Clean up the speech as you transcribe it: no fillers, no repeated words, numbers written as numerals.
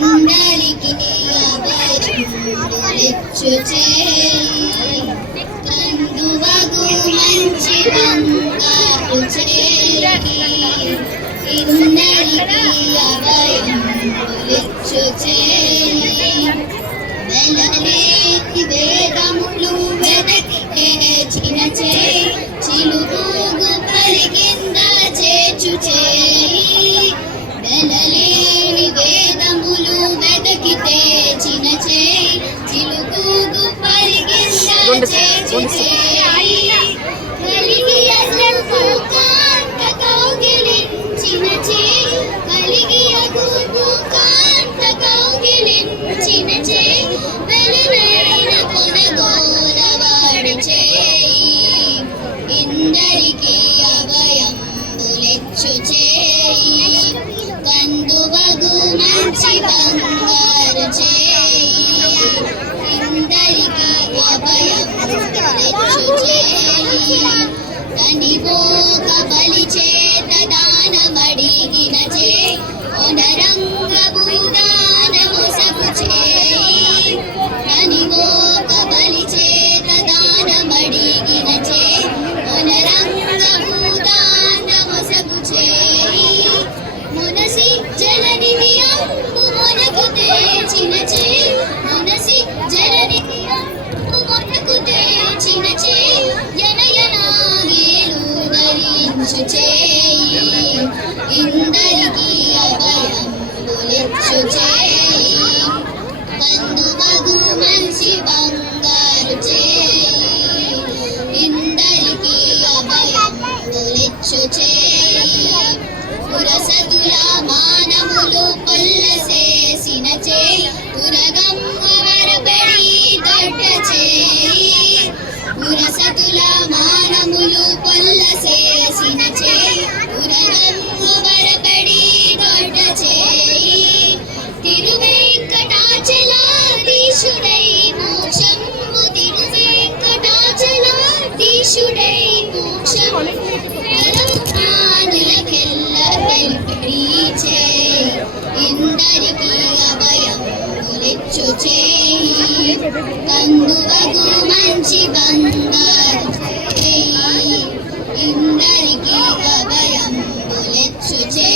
ఇందరికి అభయములిచ్చు చేయి కందువగు మంచి బంగారు చేయి ఇందరికి అభయములిచ్చు చేయి వెలలేని వేదములు వెదకితే చిన్న చేయి చిలుకూగు పలికింద చేచు చేయి వెలలేని వేదములు వెదకితే చిన్న చేయి చిలుకూగు పలికింద చేచు చేయి కలిగి అసలు కాంత కౌగిలించిన చేయి కలిగి అగుపు కాంత కౌగిలించిన చేయి వెలువైన కొనగోలవాడి చేయి ఇందరికి అభయంబులిచ్చు చేయి కందువగు మంచి బంగారు చేయి ఇందరికి అభయంబులిచ్చు చేయి తనిపోక బలి చేత దానమడిగిన చేయి ఒనరంగ భూదానమొసగు చేయి తనిపోక బలి చేత దానమడిగిన చేయి ఒనరంగ భూదానమొసగు చేయి మునసి జలనిధి అంబు మొనకు తెచిన చేయి మునసి జలనిధి అంబు మొనకు తెచిన చేయి యనయనాగేలు ధరించు చేయి ఇందరికి అభయంబులిచ్చు చేయి కందువగు మంచి బంగారు చేయి ఇందరికి అభయంబులిచ్చు చేయి పురసతుల మానములు కొల్లసేసిన చేయి పురగమ్మ వరబడి దొడ్డ చేయి పురసతుల మానములు కొల్లసేసిన చేయి పురగమ్మ వరబడి దొడ్డ చేయి తిరువేంకటాచలాధీశుడై మోక్షము తిరువేంకటాచలాధీశుడై మోక్షము పరమానులకెల్ల వెల్పడి చేయి ఇందరికి అభయంబులిచ్చు చేయి కందువగు మంచి బంగారు చేయి ఇందరికి అభయంబులిచ్చు చేయి